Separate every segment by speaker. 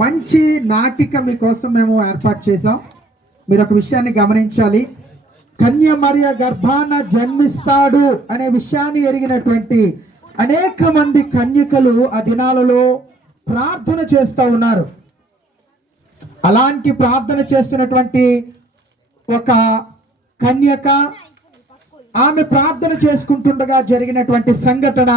Speaker 1: మంచి నాటిక మీకోసం మేము ఏర్పాటు చేసాం మీరు ఒక విషయాన్ని గమనించాలి. కన్యమర్య గర్భాన జన్మిస్తాడు అనే విషయాన్ని ఎరిగినటువంటి అనేక మంది కన్యకలు ఆ దినాలలో ప్రార్థన చేస్తూ ఉన్నారు. అలాంటి ప్రార్థన చేస్తున్నటువంటి ఒక కన్యక ఆమె ప్రార్థన చేసుకుంటుండగా జరిగినటువంటి సంఘటన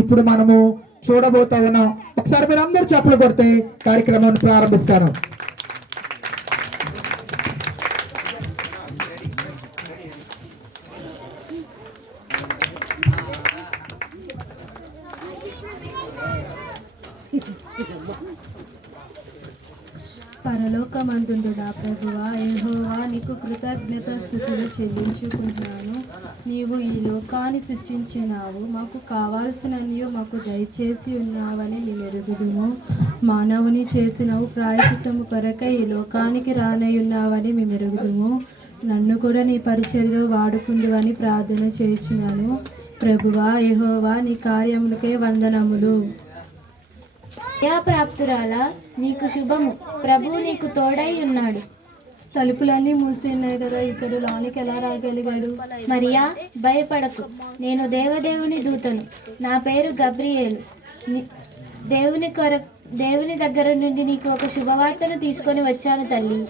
Speaker 1: ఇప్పుడు మనము చూడబోతా ఉన్నాం. ఒకసారి మీరు అందరు చెప్పులు కొడితే కార్యక్రమాన్ని ప్రారంభిస్తారు
Speaker 2: పరలోకమందుండుడా ప్రభువా. యెహోవా నీకు కృతజ్ఞత స్థుతులు చెల్లించుకుంటున్నాను. నీవు ఈ లోకాన్ని సృష్టించినావు. మాకు కావాల్సినవి మాకు దయచేసి ఉన్నావని నేను ఎరుగుదుము మానవుని చేసినవు ప్రాయచిత్తము కొరకై ఈ లోకానికి రానై ఉన్నావని మేము ఎరుగుదుము నన్ను కూడా నీ పరిచర్యలో వాడుకుందువని ప్రార్థన చేయించినాను ప్రభువా యెహోవా నీ కార్యములకే వందనములు.
Speaker 3: ప్రాప్తురాల నీకు శుభము. ప్రభువు నీకు తోడై ఉన్నాడు.
Speaker 2: తలుపులన్నీ మూసి ఉన్నాయి కదా ఇతడు లోనికి ఎలా రాగలిగాడు?
Speaker 3: మరియా భయపడకు. నేను దేవదేవుని దూతను. నా పేరు గబ్రియేలు. దేవుని కొర దేవుని దగ్గర నుండి నీకు ఒక శుభవార్తను తీసుకొని వచ్చాను తల్లి.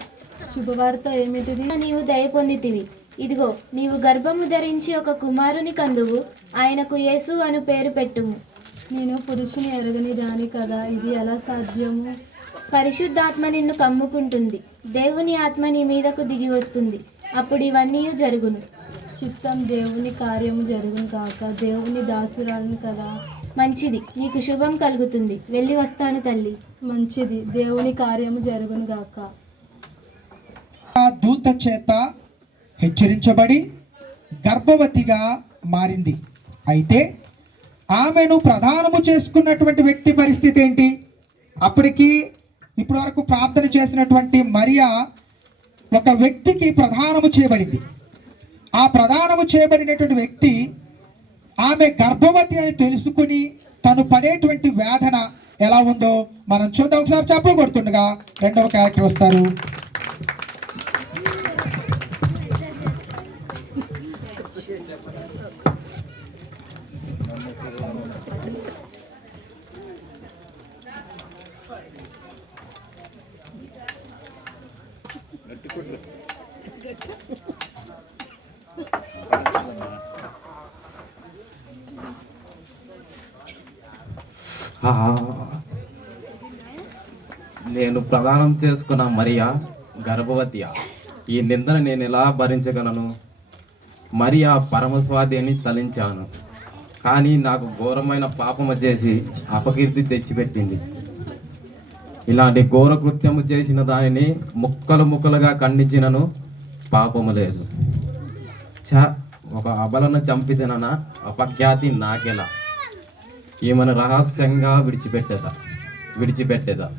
Speaker 2: శుభవార్త ఏమిటిది?
Speaker 3: నీవు దయ పొందితివి. ఇదిగో నీవు గర్భము ధరించి ఒక కుమారుని కందువు. ఆయనకు యేసు అను పేరు పెట్టుము.
Speaker 2: నేను పురుషుని ఎరగని దాని కదా ఇది ఎలా సాధ్యము?
Speaker 3: పరిశుద్ధాత్మ నిన్ను కమ్ముకుంటుంది. దేవుని ఆత్మ నీ మీదకు దిగి వస్తుంది. అప్పుడు ఇవన్నీ జరుగును.
Speaker 2: చిత్తం దేవుని కార్యము జరుగును కాక దేవుని దాసురాలను కదా.
Speaker 3: మంచిది. నీకు శుభం కలుగుతుంది. వెళ్ళి వస్తాను తల్లి.
Speaker 2: మంచిది. దేవుని కార్యము జరుగును గాక.
Speaker 1: ఆ దూత చేత హెచ్చరించబడి గర్భవతిగా మారింది. అయితే ఆమెను ప్రధానము చేసుకున్నటువంటి వ్యక్తి పరిస్థితి ఏంటి? అప్పటికి ఇప్పటి వరకు ప్రార్థన చేసినటువంటి మరియా ఒక వ్యక్తికి ప్రధానము చేయబడింది. ఆ ప్రధానము చేయబడినటువంటి వ్యక్తి ఆమె గర్భవతి అని తెలుసుకుని తను పడేటువంటి వేదన ఎలా ఉందో మనం చూద్దాం. ఒకసారి చెప్పకూడుతుండగా రెండవ క్యారెక్టర్ వస్తారు.
Speaker 4: ప్రదానం చేసుకున్న మరియా గర్భవతియా. ఈ నిందన నేను ఎలా భరించగలను? మరియా పరమస్వాదిని తలించాను. కానీ నాకు ఘోరమైన పాపము చేసి అపకీర్తి తెచ్చిపెట్టింది. ఇలాంటి ఘోర కృత్యము చేసిన దానిని ముక్కలు ముక్కలుగా ఖండించినను పాపము లేదు. చ ఒక అబలను చంపితేనన అపఖ్యాతి నాకెలా? ఈమెను రహస్యంగా విడిచిపెట్టేదా విడిచిపెట్టేదా.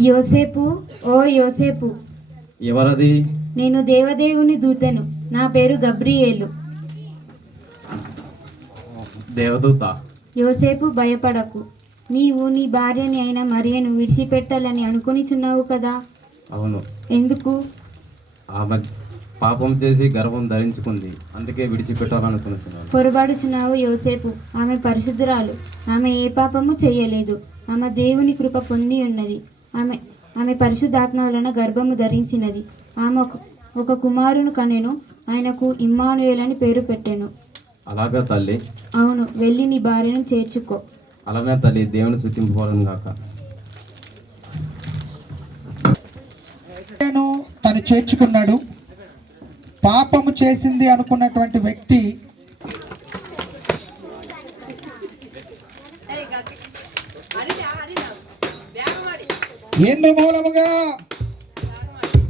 Speaker 5: యోసేపు ఓ యోసేపు
Speaker 4: ఎవరది?
Speaker 5: నేను దేవదేవుని దూతను. నా పేరు గబ్రియేలు.
Speaker 4: దేవదూత.
Speaker 5: యోసేపు భయపడకు. నీవు నీ భార్యని అయిన మరియను విడిచిపెట్టాలని అనుకునిచున్నావు కదా?
Speaker 4: అవును.
Speaker 5: ఎందుకు?
Speaker 4: ఆమె పాపం చేసి గర్భం ధరించుకుంది. అందుకే విడిచిపెట్టాలనుకుంటున్నాను
Speaker 5: పొరపాటుచున్నావు యోసేపు. ఆమె పరిశుద్ధురాలు. ఆమె ఏ పాపము చేయలేదు. ఆమె దేవుని కృప పొంది ఉన్నది. ఆమె ఆమె పరిశుద్ధాత్మ వలన గర్భము ధరించినది. ఆమె ఒక- ఒక కుమారును కనెను ఆయనకు ఇమ్మానుయేల్ అని పేరు పెట్టెను.
Speaker 4: అలాగా తల్లి.
Speaker 5: అవును వెళ్ళి నీ భార్యను చేర్చుకో.
Speaker 4: అలానే తల్లి దేవుని శుద్ధింపుకోవడం కాక
Speaker 1: నేను తను చేర్చుకున్నాడు. పాపము చేసింది అనుకున్నటువంటి వ్యక్తి ఎందు మూలముగా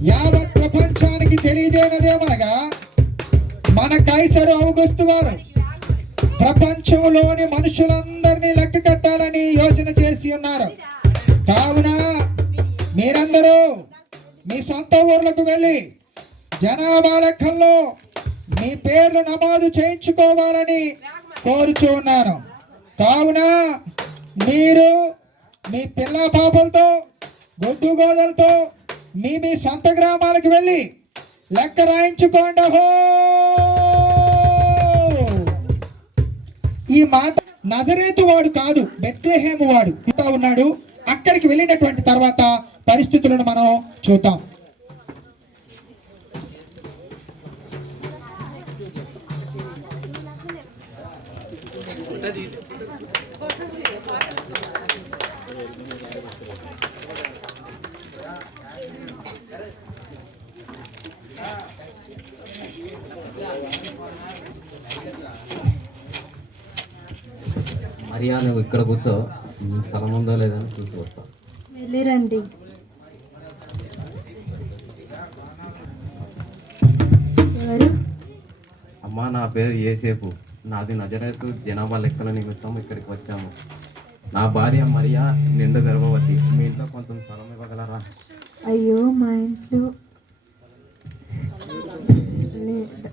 Speaker 1: యావత్ ప్రపంచానికి తెలియజేయనదేమనగా మన కైసరు అవగొస్తు వారు ప్రపంచంలోని మనుషులందరినీ లెక్క కట్టాలని యోచన చేసి ఉన్నారు. కావున మీరందరూ మీ సొంత ఊర్లకు వెళ్ళి జనాభా లెక్కల్లో మీ పేర్లు నమోదు చేయించుకోవాలని కోరుచూ ఉన్నాను. కావున మీరు మీ పిల్ల పాపలతో గొడ్డు గోదలతో మీ మీ సొంత గ్రామాలకు వెళ్ళి లెక్క రాయించుకోండి. హో ఈ మాట నజరేతు వాడు కాదు బెత్లెహేము వాడు. ఇంకా ఉన్నాడు. అక్కడికి వెళ్ళినటువంటి తర్వాత పరిస్థితులను మనం చూద్దాం.
Speaker 4: మరియా నువ్వు ఇక్కడ కూర్చో. స్థలం ఉందో లేదని చూసి వస్తా.
Speaker 2: వెళ్ళిరండి.
Speaker 4: అమ్మా నా పేరు ఏసేపు నాది నజరేతు జనాభా లెక్కల నిమిత్తం ఇక్కడికి వచ్చాము. నా భార్య మరియా నిండు గర్భవతి. మీ ఇంట్లో కొంచెం స్థలం ఇవ్వగలరా?
Speaker 5: అయ్యో మా ఇంట్లో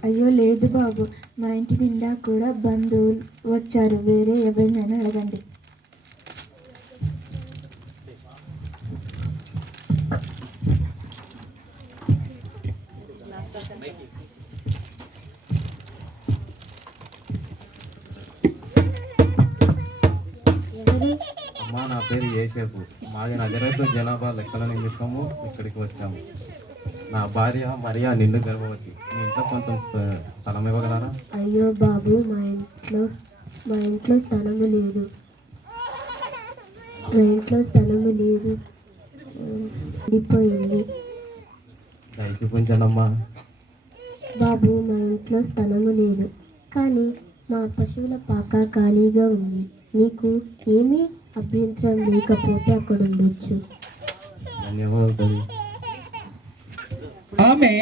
Speaker 5: అయ్యో లేదు బాబు. మా ఇంటి నిండా కూడా బంధువులు వచ్చారు. వేరే ఎవరినైనా అడగండి.
Speaker 4: అమ్మా నా పేరు ఏసేపు మాది నగరంతో జనాభా లెక్కల నిమిషము ఇక్కడికి వచ్చాము. నా భార్య మరియా నిండు గర్భవతి మీ ఇంట్లో కొంచెం స్థ- స్థలం ఇవ్వగలరా?
Speaker 5: అయ్యో బాబు మా ఇంట్లో మా ఇంట్లో స్థలము లేదు. మా ఇంట్లో స్థలము లేదు. ఉండిపోయింది.
Speaker 4: దయ చూపించండమ్మా
Speaker 5: బాబు మా ఇంట్లో స్థలము లేదు. కానీ మా పశువుల పాక ఖాళీగా ఉంది. మీకు ఏమీ అభ్యంతరం లేకపోతే అక్కడ ఉండొచ్చు.
Speaker 4: ధన్యవాదాలు.
Speaker 1: ఆమె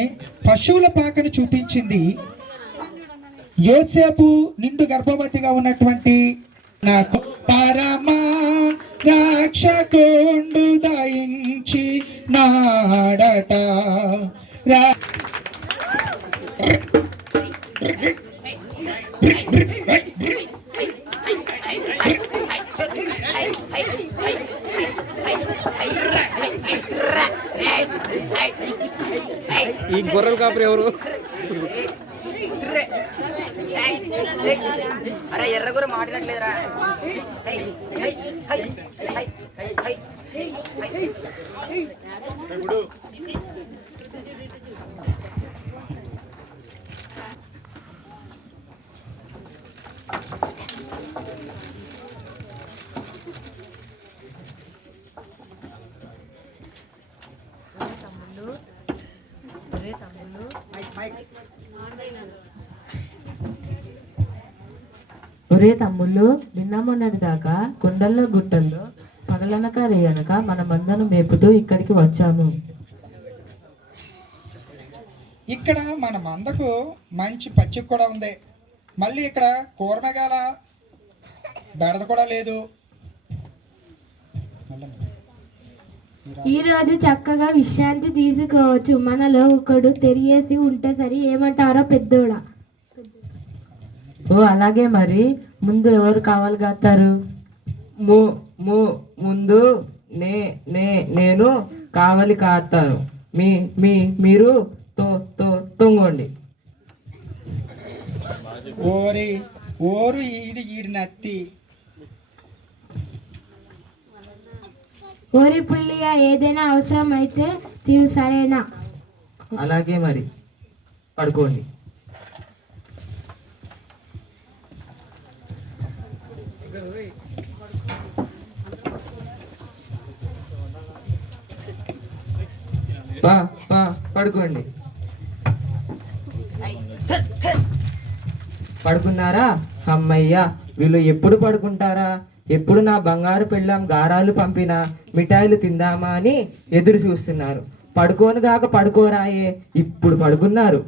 Speaker 1: పశువుల పాకను చూపించింది యోసేపు నిండు గర్భవతిగా ఉన్నటువంటి నాకు పరమా రక్షకుండు దయించి నాడట రా
Speaker 4: ఈ గొర్రెలు కాపురు ఎవరు?
Speaker 6: అరే ఎర్ర కూడా మాట్లాడలేదురా హై, హై,
Speaker 7: ఒరే తమ్ముళ్ళు నిన్న మొన్నటి దాకా కొండల్లో గుట్టల్లో పగలనక రేయనక మన మందను మేపుతూ ఇక్కడికి వచ్చాము.
Speaker 1: ఇక్కడ మన మందకు మంచి పచ్చిక కూడా ఉంది. మళ్ళీ ఇక్కడ కూరమేగాల బెడద కూడా లేదు.
Speaker 5: ఈ రోజు చక్కగా విశ్రాంతి తీసుకోవచ్చు. మనలో ఒకడు తెరియేసి ఉంటే సరి ఏమంటారో పెద్దోడా?
Speaker 7: ఓ అలాగే మరి. ముందు ఎవరు కావాలి కాతారు
Speaker 8: ము ము ముందు నే నే నేను కావలి కాస్తాను మీ మీ మీరు తో తో తొంగండి.
Speaker 1: ఓరి ఓరు ఈడి ఈడి నత్తి.
Speaker 5: ఓరి పుల్లిగా ఏదైనా అవసరం అయితే తీరు సరేనా?
Speaker 8: అలాగే మరి. పడుకోండి. పా పా పడుకోండి. పడుకున్నారా? అమ్మయ్యా వీళ్ళు ఎప్పుడు పడుకుంటారా? ఎప్పుడు నా బంగారు పెళ్ళాం గారాలు పంపిన మిఠాయిలు తిందామా అని ఎదురు చూస్తున్నారు. పడుకోను కాక పడుకోరాయే ఇప్పుడు పడుకున్నారు.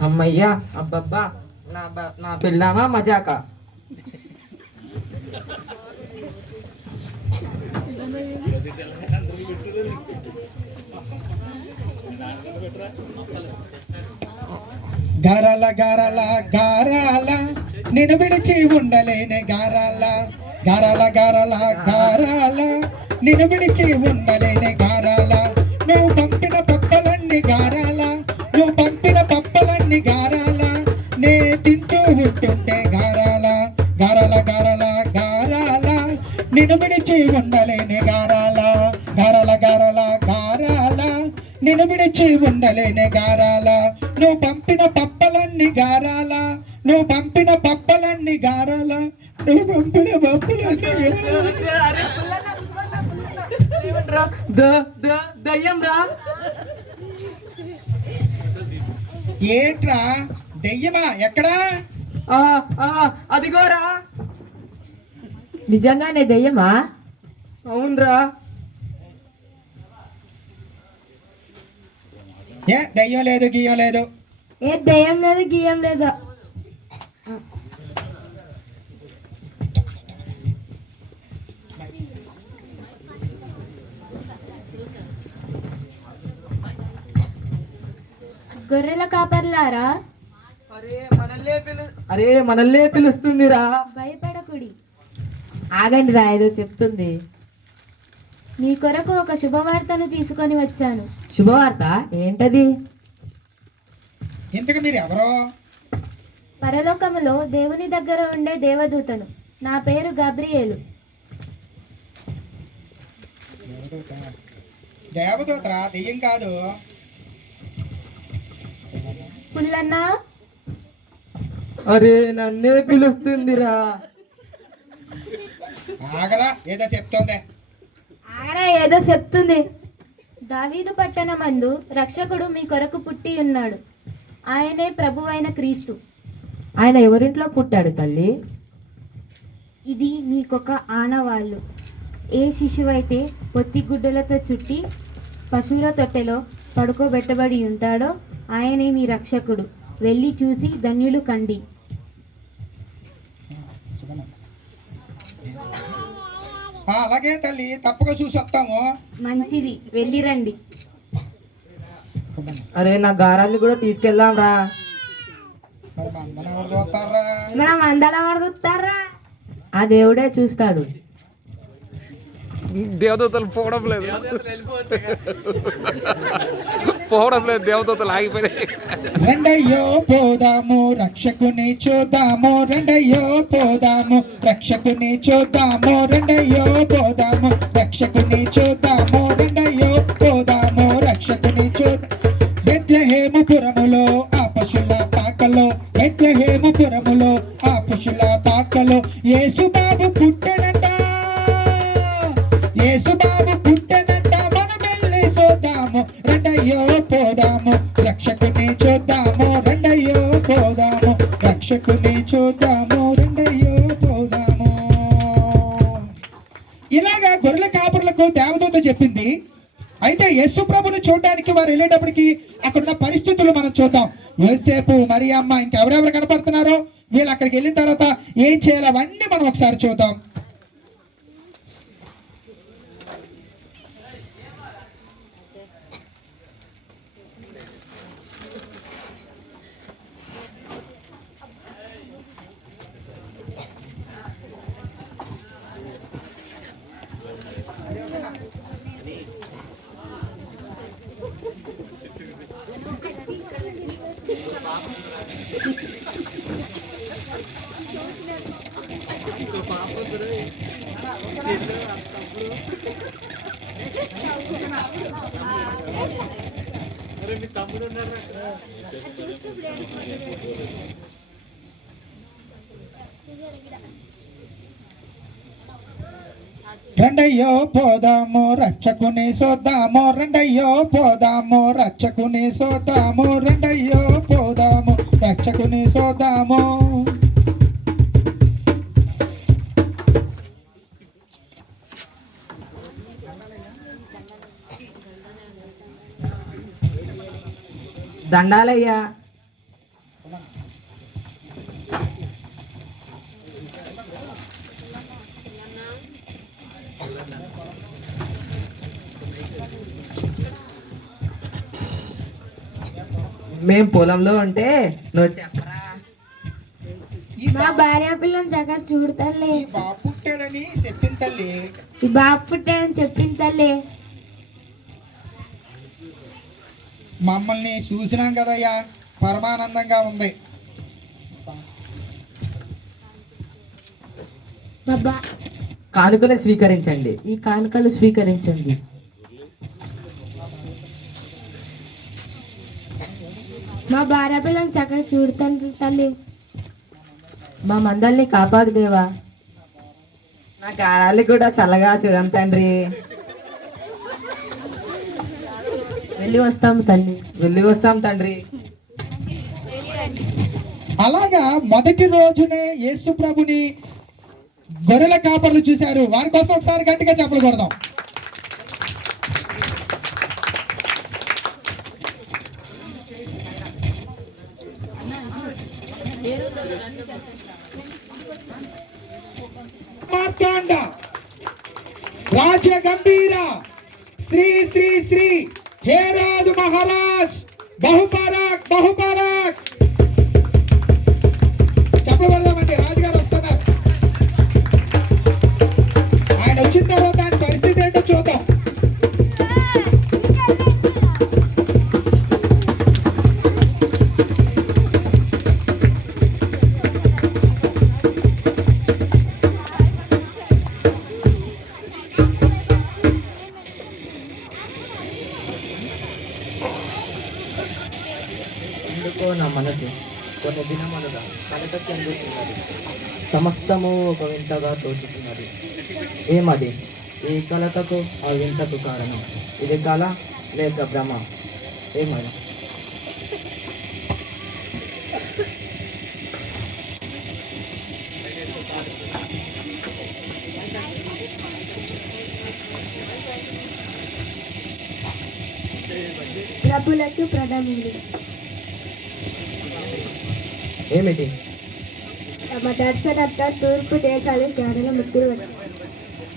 Speaker 8: అమ్మయ్యా అబ్బబ్బా బ- నా పెళ్ళామా మజాకా?
Speaker 1: గారాల గారాల గారాల నేను విడిచి ఉండలేనే గారాల. గారాల గారాల గారాల నేను విడిచి ఉండలేనే గారాల. నువ్వు పంపిన పక్కలన్నీ గారాల. నిన్ను విడిచి ఉండలేనే గారాల గారాల గారాల గారాల. నిన్ను విడిచి ఉండలేనే గారాల. నువ్వు పంపిన పప్పలన్నీ గారాల. నువ్వు పంపిన పప్పలన్నీ గారాల. నువ్వు పంపిన పప్పలన్నీ
Speaker 8: దయ్యం రా
Speaker 1: ఏంట్రా? దెయ్యమా ఎక్కడా
Speaker 8: అదిగోరా.
Speaker 7: నిజంగానే దెయ్యమా?
Speaker 8: అవునరా.
Speaker 1: ఏ దెయ్యం లేదు గీయం లేదు.
Speaker 5: ఏ దయ్యం లేదు గీయం లేదు. గొర్రెల కాపర్లారా?
Speaker 8: అరే మనల్నే పిలు అరే మనల్నే పిలుస్తుందిరా.
Speaker 5: భయపడకుడి
Speaker 7: ఆగండి రా ఏదో చెప్తుంది.
Speaker 5: మీ కొరకు ఒక శుభవార్తను తీసుకొని వచ్చాను.
Speaker 7: శుభవార్త? ఏంటది?
Speaker 1: ఇంతకు మీరు ఎవరో?
Speaker 5: పరలోకములో దేవుని దగ్గర ఉండే దేవదూతను. నా పేరు గబ్రియేలు.
Speaker 1: దేవదూతరా? దెయ్యం కాదు.
Speaker 5: పుల్లన్న?
Speaker 8: అరే నన్నే పిలుస్తుందిరా.
Speaker 1: ఆగరా ఏదో చెప్తోంది.
Speaker 5: ఆగరా ఏదో చెప్తుంది. దావీదు పట్టణమందు రక్షకుడు మీ కొరకు పుట్టి ఉన్నాడు. ఆయనే ప్రభువైన క్రీస్తు.
Speaker 7: ఆయన ఎవరింట్లో పుట్టాడు తల్లి?
Speaker 5: ఇది మీకొక ఆనవాళ్ళు. ఏ శిశువైతే పొత్తి గుడ్డలతో చుట్టి పశువుల తొట్టెలో పడుకోబెట్టబడి ఉంటాడో ఆయనే మీ రక్షకుడు. వెళ్ళి చూసి ధన్యులు కండి.
Speaker 1: అలాగే తల్లి తప్పక చూసి వస్తాము
Speaker 5: మంచిది. వెళ్ళి రండి
Speaker 8: అరే నా గారాన్ని కూడా తీసుకెళ్దాం రా
Speaker 5: మనం అందల
Speaker 7: ఆ దేవుడే చూస్తాడు.
Speaker 9: దేవదూతలు పోవడం లేదు. పోవడం లేదు దేవదూతలు ఆగిపోయినాయి.
Speaker 1: రెండయ్యో పోదాము రక్షకుని చూద్దాము రెండయ్యో పోదాము రక్షకుని చూద్దాము రెండయ్యో పోదాము రక్షకుని చూద్దాము రెండయ్యో పోదాము రక్షకుని చూద్దాము బెత్లహేముపురములో ఆ పశుల పాకలో బెత్లహేముపురములో ఆ పశుల పాకలో యేసుబాబు పుట్టెనంట యేసుబాబు పుట్ట రెండయ్యో పోదాము. రక్షకుని చూద్దాము రెండయ్యో పోదాము. రక్షకుని చూద్దాము రెండయ్యో పోదాము. ఇలాగా గొర్రెల కాపురులకు దేవదూత చెప్పింది. అయితే యశు ప్రభుని చూడడానికి వారు వెళ్ళేటప్పటికి అక్కడున్న పరిస్థితులు మనం చూద్దాం. యోసేపు మరియమ్మ ఇంకెవరెవరు కనపడుతున్నారో? వీళ్ళు అక్కడికి వెళ్ళిన తర్వాత ఏం చేయాలి అవన్నీ మనం ఒకసారి చూద్దాం. రెండయ్యో పోదాము రచ్చకుని చూద్దాము రెండయ్యో పోదాము రచ్చకుని సోదాము రెండయ్యో పోదాము రచ్చకుని సోదాము
Speaker 8: దండాలయ్యా. మేం పొలంలో ఉంటే నువ్వు చెప్పరా?
Speaker 3: మా భార్య పిల్లని చక్కగా చూడతానులే.
Speaker 1: ఈ బాబు పుట్టాడని చెప్పింది తల్లి.
Speaker 3: ఈ బాబు పుట్టాడని చెప్పింది తల్లి.
Speaker 1: మమ్మల్ని చూసినాం కదయ్యా. పరమానందంగా ఉంది.
Speaker 3: బాబా
Speaker 8: కానుకలు స్వీకరించండి.
Speaker 7: ఈ కానుకలు స్వీకరించండి.
Speaker 3: మా భార్య పిల్లని చక్కగా చూడతాను తల్లి.
Speaker 7: మా మందల్ని కాపాడు దేవా.
Speaker 8: నా గారాలు కూడా చల్లగా చూడండి తండ్రి.
Speaker 7: వెళ్ళి వస్తాము తల్లి.
Speaker 8: వెళ్ళి వస్తాం తండ్రి.
Speaker 1: అలాగా మొదటి రోజునే యేసు ప్రభుని గొర్రెల కాపర్లు చూశారు. వారి కోసం ఒకసారి గట్టిగా చెప్పలు కొడదాం. మార్తాండ రాజగంభీర శ్రీ శ్రీ శ్రీ హేరాజు మహారాజ్. బహుపరాక్ బహుపరాక్ చెప్పగలమండి రాజుగారు?
Speaker 8: ఈ కలతకు ఆ వింతకు కారణం ఇది కళ లేక భ్రమ ఏమది
Speaker 3: ప్రభులకు ప్రధానులు
Speaker 8: ఏమిటి
Speaker 3: తమ దర్శనంతో తూర్పు దేశాల జ్ఞానుల ముగ్గురు వచ్చారు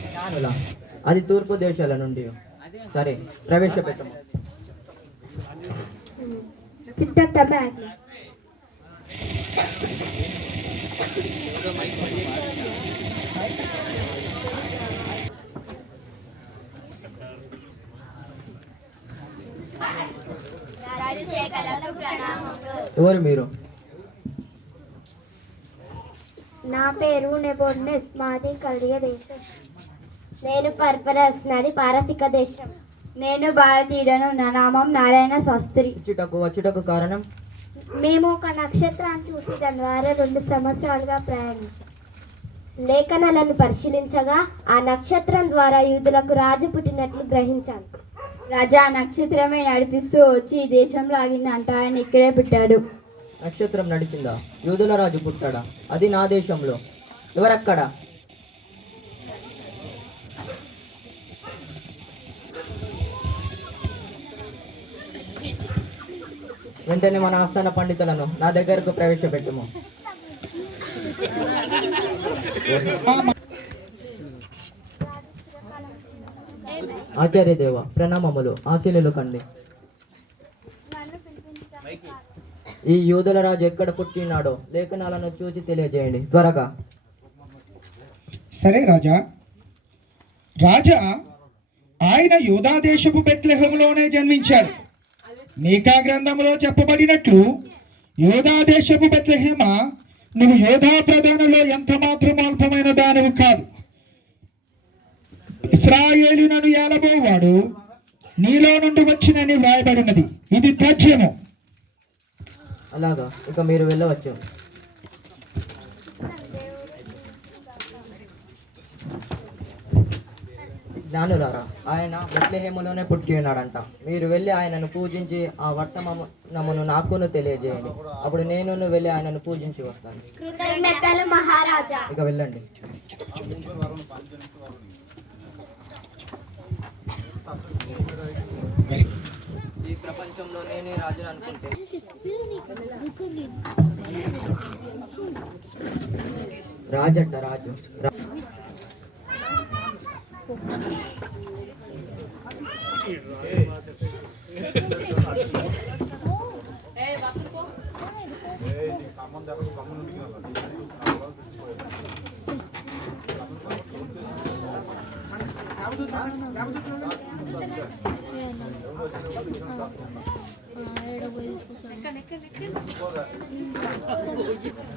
Speaker 8: జ్ఞానుల అది తూర్పు దేశాల నుండి సరే ప్రవేశపెట్టము?
Speaker 3: చిట్టట్ట బ్యాగ్.
Speaker 8: ఎవరు మీరు?
Speaker 3: నా పేరు నెబోర్నెస్ మాది కలియ దేశం. నేను పర్పరస్ నాది పారసిక దేశం. నేను భారతీయుడను నా నామం నారాయణ శాస్త్రి.
Speaker 8: వచ్చుటకు వచ్చుటకు కారణం?
Speaker 3: మేము ఒక నక్షత్రాన్ని చూసి దాని ద్వారా రెండు సంవత్సరాలుగా ప్రయాణించాం. లేఖనాలను పరిశీలించగా ఆ నక్షత్రం ద్వారా యూదులకు రాజు పుట్టినట్లు గ్రహించాను రాజా నక్షత్రమే నడిపిస్తూ వచ్చి ఈ దేశంలో ఆగిందంట ఆయన ఇక్కడే పుట్టాడు.
Speaker 8: నక్షత్రం నడిచిందా? యూదుల రాజు పుట్టాడా? అది నా దేశంలో. ఎవరక్కడ? వెంటనే మన ఆస్థాన పండితులను నా దగ్గరకు ప్రవేశపెట్టుము. ఆచార్య దేవ ప్రణామములు ఆశీనులు కండి. ఈ యూదుల రాజు ఎక్కడ పుట్టినాడో లేఖనాలను చూసి తెలియజేయండి. త్వరగా.
Speaker 1: సరే రాజా. రాజా ఆయన యూదా దేశపు బెత్లెహంలోనే జన్మించాడు. మీకా గ్రంథంలో చెప్పబడినట్లు యోధా దేశపు బెత్లెహేమ నువ్వు యోధా ప్రధానంలో ఎంత మాత్రం అల్పమైన దానివి కాదు. ఇస్రాయేలునను ఏలబోవాడు నీలో నుండి వచ్చినని వ్రాయబడినది. ఇది తథ్యము.
Speaker 8: అలాగా ఇక మీరు వెళ్ళవచ్చు. జ్ఞానులారా ఆయన బెత్లెహేములోనే పుట్టి ఉన్నాడంట. మీరు వెళ్ళి ఆయనను పూజించి ఆ వర్తమానమును నాకును తెలియజేయండి. అప్పుడు నేను వెళ్ళి ఆయనను పూజించి వస్తాను. ఇక వెళ్ళండి. ఈ ప్రపంచంలో నేనే రాజును అనుకుంటే. రాజంట రాజు.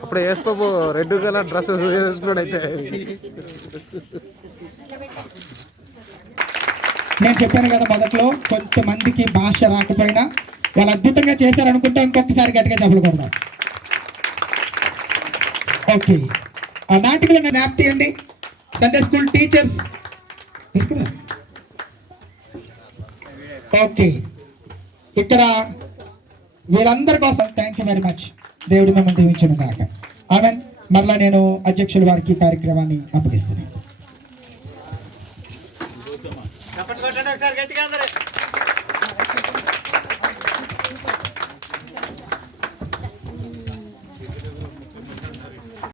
Speaker 9: ఇప్పుడు వేసుకోబో రెడ్ కలర్ డ్రెస్ వేసుకున్నాడు అయితే
Speaker 1: నేను చెప్పాను కదా మొదట్లో కొంతమందికి భాష రాకపోయినా వాళ్ళు అద్భుతంగా చేశారనుకుంటే ఇంకొకసారి గట్టిగా చెప్పలు కొడదాం. ఓకే. ఆ నాటికలు నేను తీయండి సండే స్కూల్ టీచర్స్ ఓకే. ఇక్కడ వీళ్ళందరి కోసం థ్యాంక్ యూ వెరీ మచ్ దేవుడు మిమ్మల్ని దీవించను కాక ఆమె మరలా నేను అధ్యక్షుల వారికి కార్యక్రమాన్ని అప్పగిస్తున్నాను. గట్టిగా అందరూ.